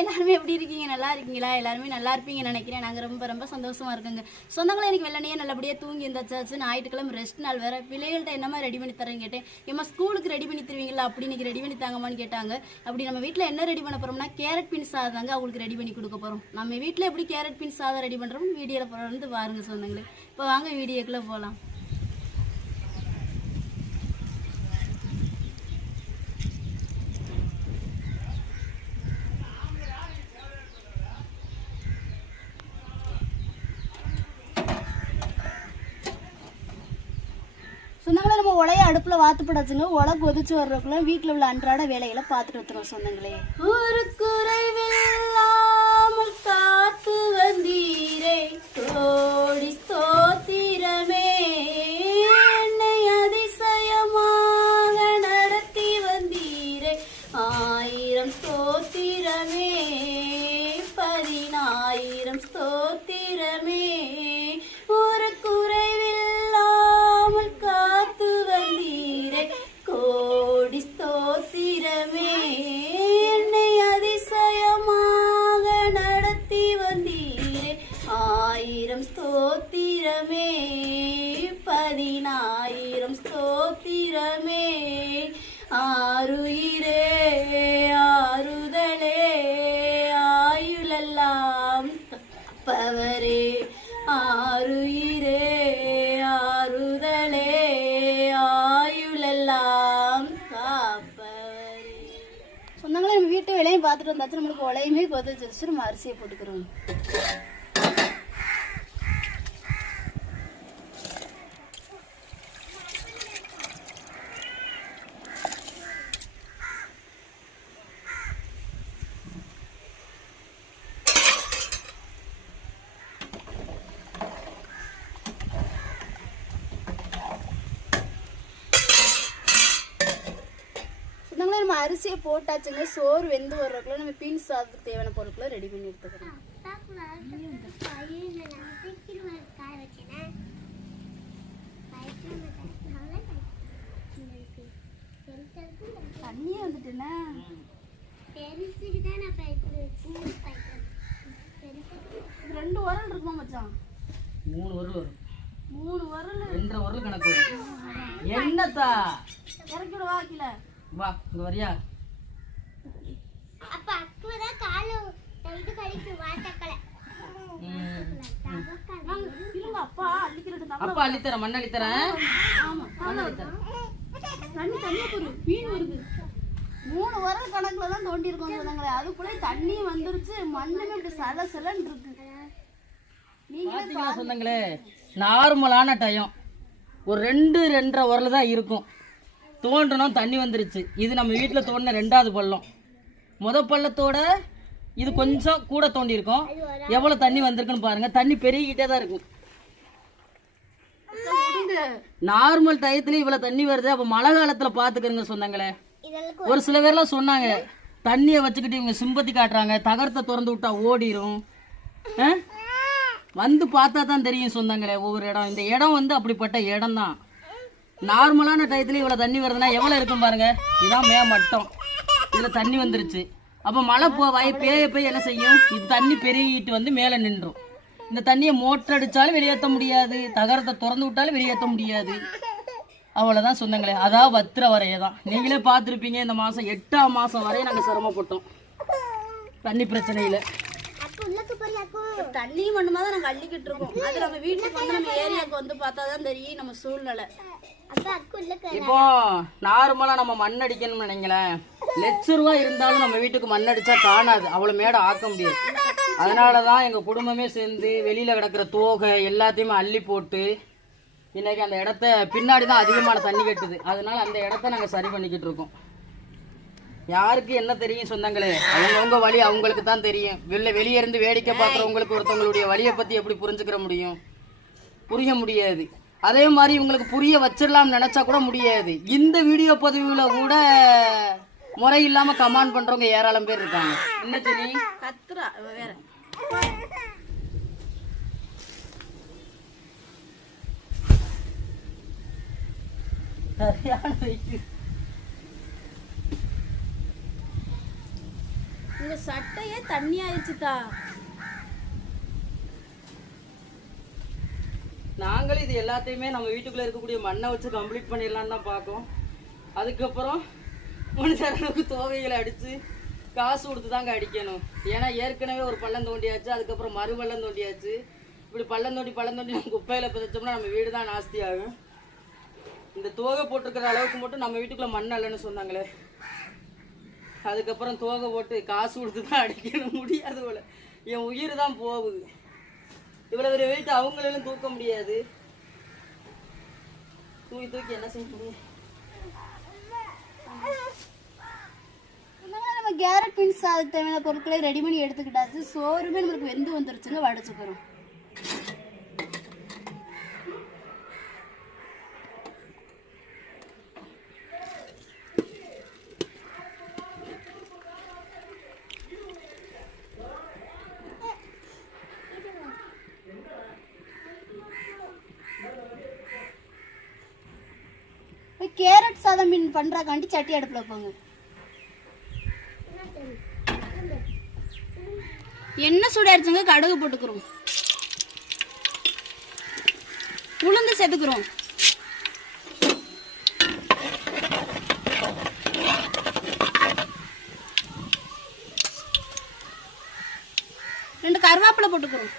எல்லாருமே எப்படி இருக்கீங்க? நல்லா இருக்கீங்களா? எல்லாருமே நல்லா இருப்பீங்கன்னு நினைக்கிறேன். நாங்கள் ரொம்ப ரொம்ப சந்தோஷமா இருக்குங்க. சொந்தங்களும் எனக்கு வெள்ளனையே நல்லபடியாக தூங்கி இருந்தாச்சு ஞாயிற்றுக்கிழமை ரெஸ்ட் நாள் வேற. பிள்ளைகள்கிட்ட என்னமா ரெடி பண்ணி தரேன்னு கேட்டேன். ஏமா ஸ்கூலுக்கு ரெடி பண்ணி தருவீங்களா? அப்படி இன்னைக்கு ரெடி பண்ணி தாங்கம்மான்னு கேட்டாங்க. அப்படி நம்ம வீட்டில் என்ன ரெடி பண்ண போறோம்னா கேரட் பீன்ஸ் சாதம் தாங்க அவங்களுக்கு ரெடி பண்ணி கொடுக்க போறோம். நம்ம வீட்டில் எப்படி கேரட் பீன்ஸ் சாதம் ரெடி பண்றோம் வீடியோவில் வந்து பாருங்க சொந்தங்களே. இப்போ வாங்க வீடியோக்குள்ளே போகலாம் சொந்தங்களே நம்ம உலைய அடுப்புல வாத்து போடாச்சுங்க உலை கொதிச்சு வர்றதுக்குள்ள வீட்டுல உள்ள அன்றாட வேலைகளை பார்த்துட்டு வந்துடும் சொந்தங்களே. ஒரு குறைவில்லாமல் காத்து வந்தீரே. கோடி ஸ்தோத்திரமே. என்னை அதிசயமாக நடத்தி வந்தீரே. ஆயிரம் ஸ்தோத்திரமே. உலையுமே கொதிச்சிருச்சு நம்ம அரிசியை போட்டுக்கிறோம் சொந்தங்களே நம்ம அரிசியை போட்டாச்சுங்க சோறு வெந்து வர்றதுக்குள்ள நம்ம பீன்ஸ் சாதத்துக்கு தேவையான பொருட்களை ரெடி பண்ணி எடுத்துக்கிறோம் தண்ணியே வந்துட்டுண்ணா ரெண்டு உரல் இருக்குமா மச்சான்? மூணு வரும். மூணு உரல் ரெண்டரை வரல் கணக்கு என்னத்தா? இறக்கி விட வாக்கில வா இங்க வரியா? ம். இருங்க அப்பா அள்ளிக்கிறது நம்ம அப்பா அள்ளித்தரேன் மண் அள்ளித்தரேன். ஆமா மண் அள்ளித்தரேன். தண்ணி தண்ணியா போரு மீன் வருது. மூணு வரல் கணக்குல தான் தோண்டி இருக்கோம் சொன்னாங்களே அதுக்குள்ளே தண்ணி வந்துருச்சு. மண்ணுமே இப்படி சல சலன்னு இருக்கு. நீங்களே சொந்தங்களே நார்மலான டயம் ஒரு ரெண்டு ரெண்டரை உரல் தான் இருக்கும். தோன்றணும் தண்ணி வந்துருச்சு. இது நம்ம வீட்டில் தோண்டின ரெண்டாவது பள்ளம். முத பள்ளத்தோட இது கொஞ்சம் கூட தோண்டியிருக்கோம். எவ்வளோ தண்ணி வந்திருக்குன்னு பாருங்கள் தண்ணி பெருகிக்கிட்டே தான் இருக்கும் நார்மல் டயத்துல இவ்வளவு தண்ணி வருது. அப்ப மழை காலத்துல பாத்துக்கிறங்க சொன்னாங்களே ஒரு சில பேர்லாம் சொன்னாங்க தண்ணியை வச்சுக்கிட்டு இவங்க சிம்பத்தி காட்டுறாங்க. தகரத்தை திறந்து விட்டா ஓடிரும். வந்து பார்த்தா தான் தெரியும் சொன்னாங்களே ஒவ்வொரு இடம். இந்த இடம் வந்து அப்படிப்பட்ட இடம் தான் நார்மலான டயத்துல இவ்வளவு தண்ணி வருதுன்னா எவ்வளவு இருக்கும் பாருங்க? இதான் மே மட்டம். இதுல தண்ணி வந்துருச்சு. அப்ப மழை போ வாய் பேய போய் என்ன செய்யும்? இது தண்ணி பெருகிட்டு வந்து மேல நின்றும். இந்த தண்ணியை மோட்டர் அடிச்சாலும் வெளியேற்ற முடியாது. தகரத்தை திறந்து விட்டாலும் வெளியேற்ற முடியாது. அவ்வளவுதான் சொந்தங்களே. அதான் பத்திர வரைய தான் நீங்களே பார்த்துருப்பீங்க இந்த மாசம் எட்டாம் மாசம் வரையும் நாங்க சிரமப்பட்டோம். தண்ணி பிரச்சனையில. தண்ணி மட்டுமா தான் நாங்க அள்ளிக்கிட்டு இருக்கோம். அது நம்ம வீட்டுக்கு வந்து நம்ம ஏரியாவுக்கு வந்து பார்த்தா தான் தெரியும் நம்ம சூழ்நிலை. இப்போ நார்மலா நம்ம மண் அடிக்கணும்னு நினைங்களேன். லட்ச ரூபா இருந்தாலும் நம்ம வீட்டுக்கு மண் அடிச்சா காணாது. அவ்வளவு மேடை ஆக்க முடியாது அதனாலதான் எங்க குடும்பமே சேர்ந்து வெளியில கிடக்குற தோகை எல்லாத்தையுமே அள்ளி போட்டு இன்னைக்கு அந்த இடத்த பின்னாடி தான் அதிகமான தண்ணி கட்டுது. அதனால அந்த இடத்த நாங்க சரி பண்ணிக்கிட்டு இருக்கோம். யாருக்கு என்ன தெரியும் சொந்தங்களே? அவங்கவுங்க வழி அவங்களுக்கு தான் தெரியும். வெளில வெளியே இருந்து வேடிக்கை பார்க்குறவங்களுக்கு ஒருத்தவங்களுடைய வழியை பத்தி எப்படி புரிஞ்சுக்கிற முடியும்? புரிய முடியாது. அதே மாதிரி இவங்களுக்கு புரிய வச்சிடலாம்னு நினைச்சா கூட முடியாது. இந்த வீடியோ பதிவுல கூட முறை இல்லாம கமெண்ட் பண்றவங்க ஏராளம் பேர் இருக்காங்க. என்ன சரி கத்துறா வேற. சரியான. உங்க சட்டையே தண்ணி ஆயிடுச்சுக்கா நாங்களும் இது எல்லாத்தையுமே நம்ம வீட்டுக்குள்ள இருக்கக்கூடிய மண்ணை வச்சு கம்ப்ளீட் பண்ணிடலான்னு தான் பார்க்கோம். அதுக்கப்புறம் மனுஷனுக்கு அளவுக்கு தோகைகளை அடிச்சு காசு கொடுத்து தாங்க அடிக்கணும். ஏன்னா ஏற்கனவே ஒரு பள்ளம் தோண்டியாச்சு அதுக்கப்புறம் மறு பள்ளம் தோண்டியாச்சு. இப்படி பள்ளம் தோண்டி பள்ளம் தோண்டி நம்ம குப்பையில புதைச்சோம்னா நம்ம வீடு தான் நாஸ்தி ஆகும் இந்த தோகை போட்டிருக்கிற அளவுக்கு மட்டும் நம்ம வீட்டுக்குள்ள மண் இல்லைன்னு சொன்னாங்களே. அதுக்கப்புறம் தோகை போட்டு காசு கொடுத்து தான் அடிக்கணும். முடியாது போல. என் உயிர் தான் போகுது. இவ்வளவு பெரிய வெயிட் அவங்களாலும் தூக்க முடியாது. தூக்கி தூக்கி என்ன செய்ய நம்ம கேரட் பீன்ஸ் அதுக்கு தேவையான பொருட்களை ரெடி பண்ணி எடுத்துக்கிட்டாச்சு. சோறுமே நம்மளுக்கு வெந்து வந்துருச்சுங்க வடைச்சுக்கிறோம் கேரட் சாதம் மீன் பண்றக்காண்டி சட்டி அடுப்பில் வைப்பாங்க. எண்ணெய் சூடாயிருச்சுங்க கடுகு போட்டுக்கிறோம். உளுந்து செதுக்குறோம் ரெண்டு கருவேப்பிலை போட்டுக்கிறோம்.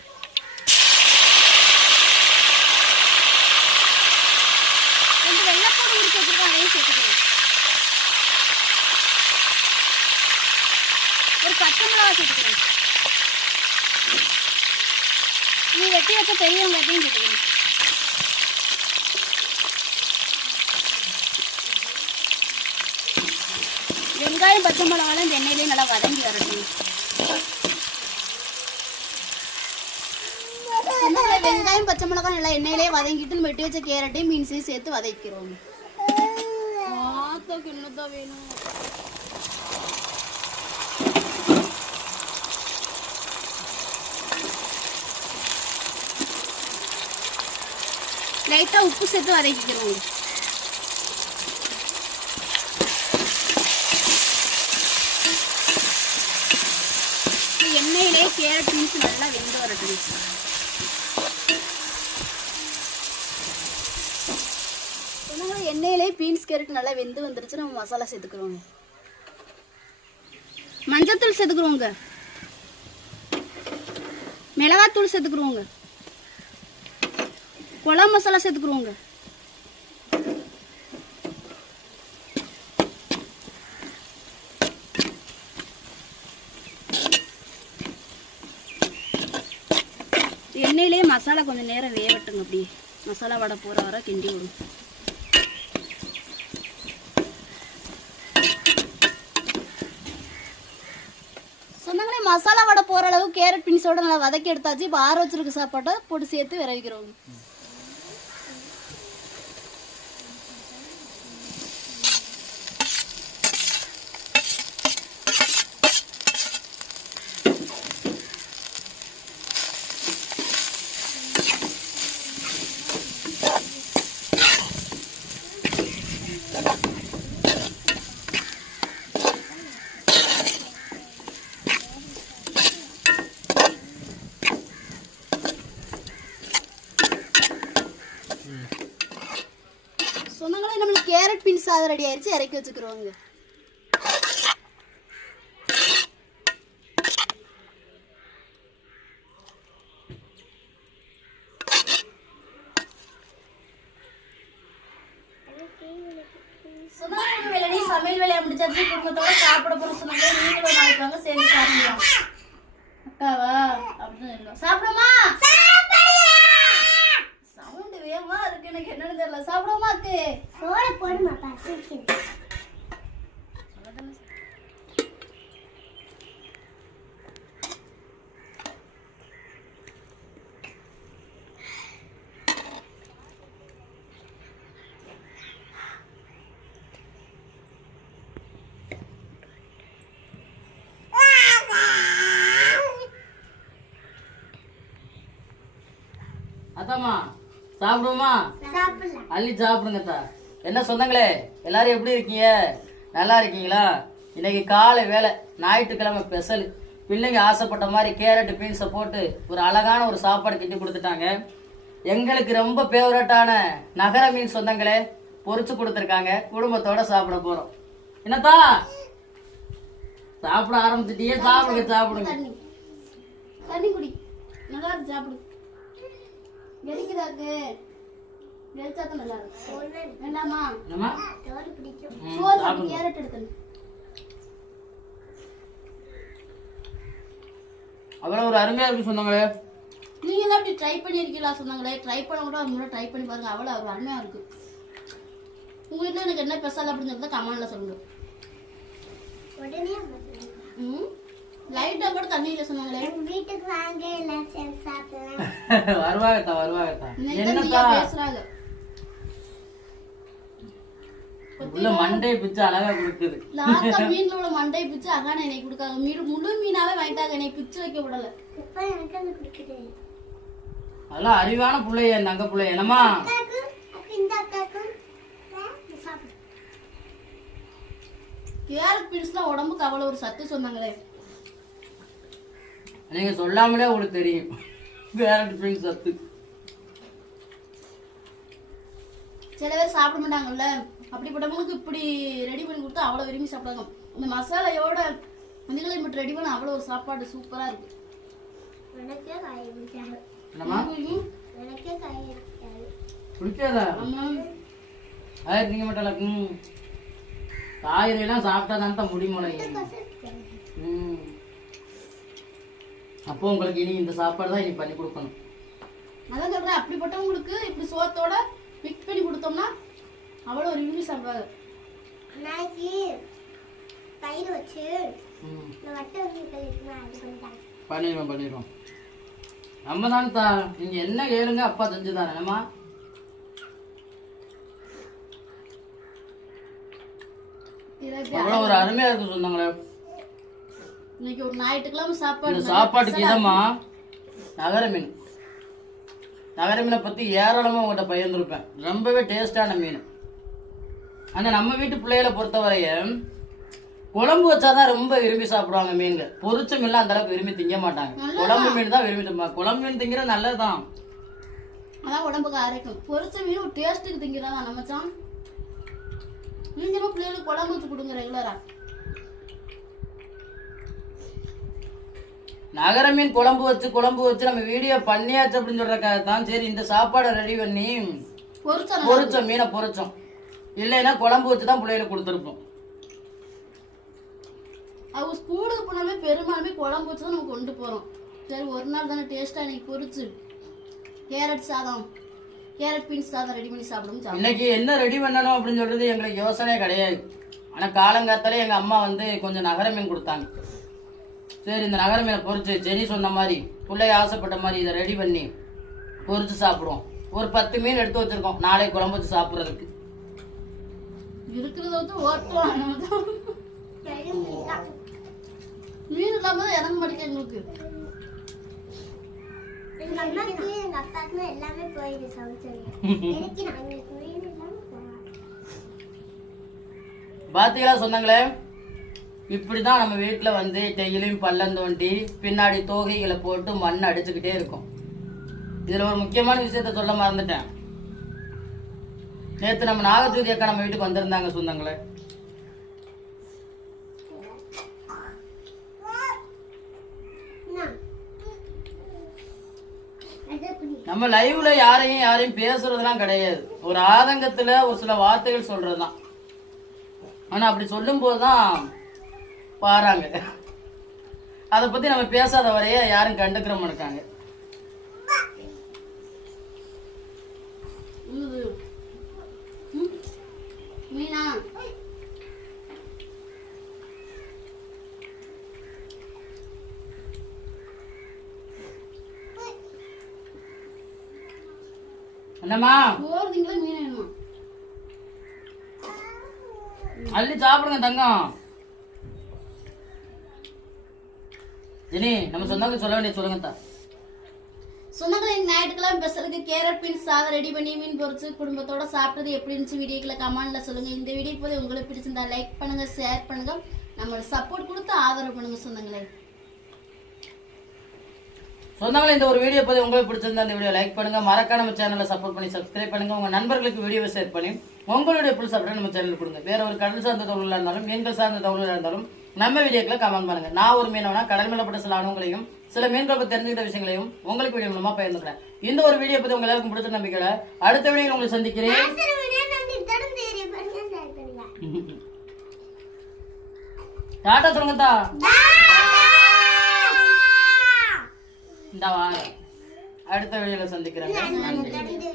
வெட்டி வச்ச பெரிய வெங்காயத்தையும் சேர்த்துக்கணும் வெங்காயம் பச்சை மிளகாலாம் எண்ணெயிலே நல்லா வதங்கி வரட்டும். வெங்காயம் பச்சை மிளகாய் நல்லா எண்ணெயிலே வதங்கிட்டு நம்ம வெட்டி வச்ச கேரட்டையும் மீன்ஸையும் சேர்த்து வதக்கிறோம். வேணும். லைட்டாக உப்பு சேர்த்து வதக்கிக்கிறோம் எண்ணெயிலே கேரட் பீன்ஸ் நல்லா வெந்து வரட்டும் சொன்னாங்களே, எண்ணெயிலே பீன்ஸ் கேரட் நல்லா வெந்து வந்துருச்சு நம்ம மசாலா சேர்த்துக்கிறோங்க. மஞ்சத்தூள் சேர்த்துக்கிறோங்க. மிளகாத்தூள் சேர்த்துக்கிறோங்க. குழம்பு மசாலா சேர்த்துக்குருவோங்க. எண்ணெயிலே மசாலா கொஞ்சம் நேரம் வேகட்டுங்க அப்படி மசாலா வடை போகிற வர கிண்டி விடும் சொன்னாங்களே மசாலா வடை போகிற அளவு கேரட் பீன்ஸோட நல்லா வதக்கி எடுத்தாச்சு. இப்போ ஆற வச்சிருக்க சாப்பாட்டை போட்டு சேர்த்து விரைவிக்கிறோம் சொன்னாங்களே நம்மளுக்கு கேரட் பீன்ஸ் சாதம் ரெடி ஆயிடுச்சு இறக்கி வச்சுக்கிறோங்க. சொன்னாங்க வேலை சமையல் வேலையை முடிச்சாச்சு. குடும்பத்தோட சாப்பிட போற சொன்னாங்க நீங்களும் நாளைக்கு சேர்ந்து சாப்பிடலாம். அக்காவா? அப்படின்னு இல்லை சாப்பிடுமா சவுண்ட் வேகமா இருக்கு. எனக்கு என்னன்னு தெரியல. சாப்பிடுமா அக்கு சோற போடுமா பசிக்குது அத்தாம்மா சாப்பிடுவோமா அள்ளி சாப்பிடுங்க அத்தா என்ன சொந்தங்களே எல்லாரும் எப்படி இருக்கீங்க? நல்லா இருக்கீங்களா? இன்னைக்கு காலை வேலை ஞாயிற்றுக்கிழமை ஸ்பெஷல் பிள்ளைங்க ஆசைப்பட்ட மாதிரி கேரட் பீன்ஸை போட்டு ஒரு அழகான ஒரு சாப்பாடு கிண்டி கொடுத்துட்டாங்க. எங்களுக்கு ரொம்ப ஃபேவரட்டான நகர மீன் சொந்தங்களே பொரிச்சு கொடுத்துருக்காங்க. குடும்பத்தோட சாப்பிட போறோம். என்னத்தா? சாப்பிட ஆரம்பிச்சிட்டியே சாப்பிடுங்க சாப்பிடுங்க. தண்ணி. தண்ணி குடி. நல்லா இருக்கு சாப்பிடு. வெடிக்குதாக்கு வெடிச்சா தான் நல்லா இருக்கும். வேண்டாமா? என்னம்மா? சோறு பிடிக்கும். ம், சோறு சாப்பிடு. சாப்பிடுங்க. கேரட் எடுத்து அவ்வளவு ஒரு அருமையா இருக்கு சொன்னாங்களே. நீங்க எல்லாம் அப்படி ட்ரை பண்ணியிருக்கீங்களா சொன்னாங்களே? ட்ரை பண்ண கூட ஒரு முறை ட்ரை பண்ணி பாருங்க. அவ்வளோ ஒரு அருமையா இருக்கு. உங்க வீட்டில் எனக்கு என்ன ஸ்பெஷல் அப்படின்னு சொல்லிட்டு கமெண்ட்ல சொல்லுங்க. உடனே வந்துடும். ம்? லைட்டாக கூட தண்ணியில் சொன்னாங்களே. வீட்டுக்கு வாங்க எல்லாம் சேர்ந்து சாப்பிடலாம். வருவாங்கத்தா வருவாங்கத்தா. பேசுறாங்க. உள்ள மண்டை பிச்சு அழகா கொடுக்குது. லாஸ்டா மீன்ல உள்ள மண்டை பிச்சு அகான என்னை கொடுக்காங்க மீன் முழு மீனாவே வாங்கிட்டாங்க என்னை பிச்சு வைக்க விடல. இப்ப எனக்கு அது கொடுக்குது. அதெல்லாம் அறிவான பிள்ளைய என் தங்க சாப்பிடு. கேரட் பீன்ஸ்லாம் உடம்புக்கு அவ்வளோ ஒரு சத்து சொன்னாங்களே. நீங்க சொல்லாமலே உங்களுக்கு தெரியும். கேரட் பீன்ஸ் சத்து. சில பேர் சாப்பிட மாட்டாங்கல்ல. அப்படிப்பட்டவங்களுக்கு இப்படி ரெடி பண்ணி கொடுத்தா அவ்வளோ விரும்பி சாப்பிடுவாங்க இந்த மசாலையோட மஞ்சள் மட்டும் ரெடி பண்ண அவ்வளோ ஒரு சாப்பாடு சூப்பரா இருக்கு. பிடிக்காது. அது நீங்க மட்டும் ம். காய்கறி எல்லாம் சாப்பிட்டா தான் முடிமுறையும் ம். அப்போ உங்களுக்கு இனி இந்த சாப்பாடு தான் இனி பண்ணி கொடுக்கணும். அதான் சொல்றேன் அப்படிப்பட்டவங்களுக்கு இப்படி சோத்தோட மிக்ஸ் பண்ணி கொடுத்தோம்னா அவ்வளோ விரும்பி சாப்பிடுவாங்க நாளைக்கு தயிர் வச்சு இந்த வட்டை பண்ணிடுவோம் பண்ணிடுவோம் நம்ம தான் தா நீங்க என்ன கேளுங்க அப்பா செஞ்சு தானே இப்படி அவ்வளோ ஒரு அருமையா இருக்கு சொன்னாங்களே இன்னைக்கு ஒரு ஞாயிற்றுக்கிழமை சாப்பாடு சாப்பாட்டுக்கு special ஆ இதமா நகர மீன். நகர மீனை பத்தி ஏராளமா உங்கள்கிட்ட பகிர்ந்துருப்பேன். ரொம்பவே டேஸ்டான மீன். ஆனா நம்ம வீட்டு பிள்ளைகளை பொறுத்தவரைய குழம்பு வச்சாதான் ரொம்ப விரும்பி சாப்பிடுவாங்க மீன்கள். பொரிச்ச மீன்லாம் அந்த அளவுக்கு விரும்பி திங்க மாட்டாங்க. குழம்பு மீன் தான் விரும்பி திம்பாங்க. குழம்பு மீன் திங்கிறது நல்லதுதான் அதான் உடம்புக்கு ஆரோக்கியம். பொரிச்ச மீன் டேஸ்ட்டுக்கு திங்கிறதா நம்மச்சான் நீங்களும் பிள்ளைகளுக்கு குழம்பு வச்சு கொடுங்க ரெகுலரா நகர மீன் குழம்பு வச்சு குழம்பு வச்சு நம்ம வீடியோ பண்ணியாச்சு அப்படின்னு சொல்றதுக்காக தான் சரி இந்த சாப்பாடை ரெடி பண்ணி பொரிச்சா மீனை பொரிச்சோம். இல்லைன்னா குழம்பு வச்சு தான் பிள்ளைகளுக்கு கொடுத்துருப்போம். அவங்க ஸ்கூலுக்கு போனாலுமே பெரும்பாலுமே குழம்பு வச்சு தான் நம்ம கொண்டு போறோம். சரி ஒரு நாள் தானே டேஸ்டா இன்னைக்கு பொரிச்சு. கேரட் சாதம் கேரட் பீன்ஸ் சாதம் ரெடி பண்ணி சாப்பிடுவோம். இன்னைக்கு என்ன ரெடி பண்ணணும் அப்படின்னு சொல்றது எங்களுக்கு யோசனை கிடையாது. ஆனா காலங்காத்தாலே எங்க அம்மா வந்து கொஞ்சம் நகர மீன் கொடுத்தாங்க. சரி இந்த நகர மீனை பொரிச்சு ஜெனி சொன்ன மாதிரி பிள்ளைய ஆசைப்பட்ட மாதிரி இதை ரெடி பண்ணி பொரிச்சு சாப்பிடுவோம். ஒரு பத்து மீன் எடுத்து வச்சிருக்கோம். நாளைக்கு குழம்பு வச்சு சாப்பிட்றதுக்கு. இருக்கிறத வந்து தான். மீன்தான். மீன் இல்லாம தான் இறங்க மாட்டேங்க எங்களுக்கு. எங்க அம்மாக்கு எங்க அப்பாவுக்கு எல்லாமே போயிடுது சமைச்சது எனக்கு நாங்களுக்கு மீன் இல்லாம போகாது பாத்தீங்களா சொன்னாங்களே? இப்படிதான் நம்ம வீட்டுல வந்து டெய்லியும் பள்ளம் தோண்டி பின்னாடி தோகைகளை போட்டு மண் அடிச்சுக்கிட்டே இருக்கும். இதுல ஒரு முக்கியமான விஷயத்த சொல்ல மறந்துட்டேன். நேத்து நம்ம நாகஜோதி அக்கா நம்ம வீட்டுக்கு வந்திருந்தாங்க சொந்தங்களே. நம்ம லைவ்ல யாரையும் யாரையும் பேசுறதுலாம் கிடையாது. ஒரு ஆதங்கத்துல ஒரு சில வார்த்தைகள் சொல்றதுதான். ஆனா அப்படி சொல்லும் போதுதான் பாராங்க. அதை பத்தி நம்ம பேசாத வரைய யாரும் கண்டுக்கிற மாட்டாங்க இது ம்? மீனா. என்னம்மா? போறதுங்களா மீன் வேணுமா? அள்ளி சாப்பிடுங்க தங்கம். ஜெனி நம்ம சொந்தங்களுக்கு சொல்ல வேண்டிய சொல்லுங்க தா சொன்னாங்களே இந்த ஞாயிற்றுக்கிழமை பேசுறதுக்கு கேரட் பீன்ஸ் சாதம் ரெடி பண்ணி மீன் பொரிச்சு குடும்பத்தோட சாப்பிட்டது எப்படி இருந்துச்சு வீடியோக்குள்ள கமெண்ட்ல சொல்லுங்க. இந்த வீடியோ போது உங்களுக்கு பிடிச்சிருந்தா லைக் பண்ணுங்க ஷேர் பண்ணுங்க. நம்மளை சப்போர்ட் கொடுத்து ஆதரவு பண்ணுங்க சொந்தங்களே. சொந்தங்களே இந்த ஒரு வீடியோ பத்தி உங்களுக்கு பிடிச்சிருந்தா இந்த வீடியோ லைக் பண்ணுங்க. மறக்க நம்ம சேனலை சப்போர்ட் பண்ணி சப்ஸ்கிரைப் பண்ணுங்க. உங்க நண்பர்களுக்கு வீடியோவை ஷேர் பண்ணி உங்களுடைய புல் சப்போர்ட் நம்ம சேனல் கொடுங்க. வேற ஒரு கடல் சார்ந்த தகவலாக இருந்தாலும் மீன்கள் சார்ந்த தகவலாக இருந்தாலும் நம்ம வீடியோக்களை கமெண்ட் பண்ணுங்க. நான் ஒரு மீனவனா கடல் மேலப்பட்ட சில அணுங்களையும் சில மீன்கள் பத்தி தெரிஞ்சுக்கிட்ட விஷயங்களையும் உங்களுக்கு வீடியோ மூலமா பகிர்ந்துக்கிறேன். இந்த ஒரு வீடியோ பத்தி உங்க எல்லாருக்கும் பிடிச்ச நம்பிக்கையில அடுத்த வீடியோ உங்களை சந்திக்கிறேன். டாட்டா சொல்லுங்கத்தா. இந்த வாரம் அடுத்த வீடியோல சந்திக்கிறேன். தொடர்ந்து video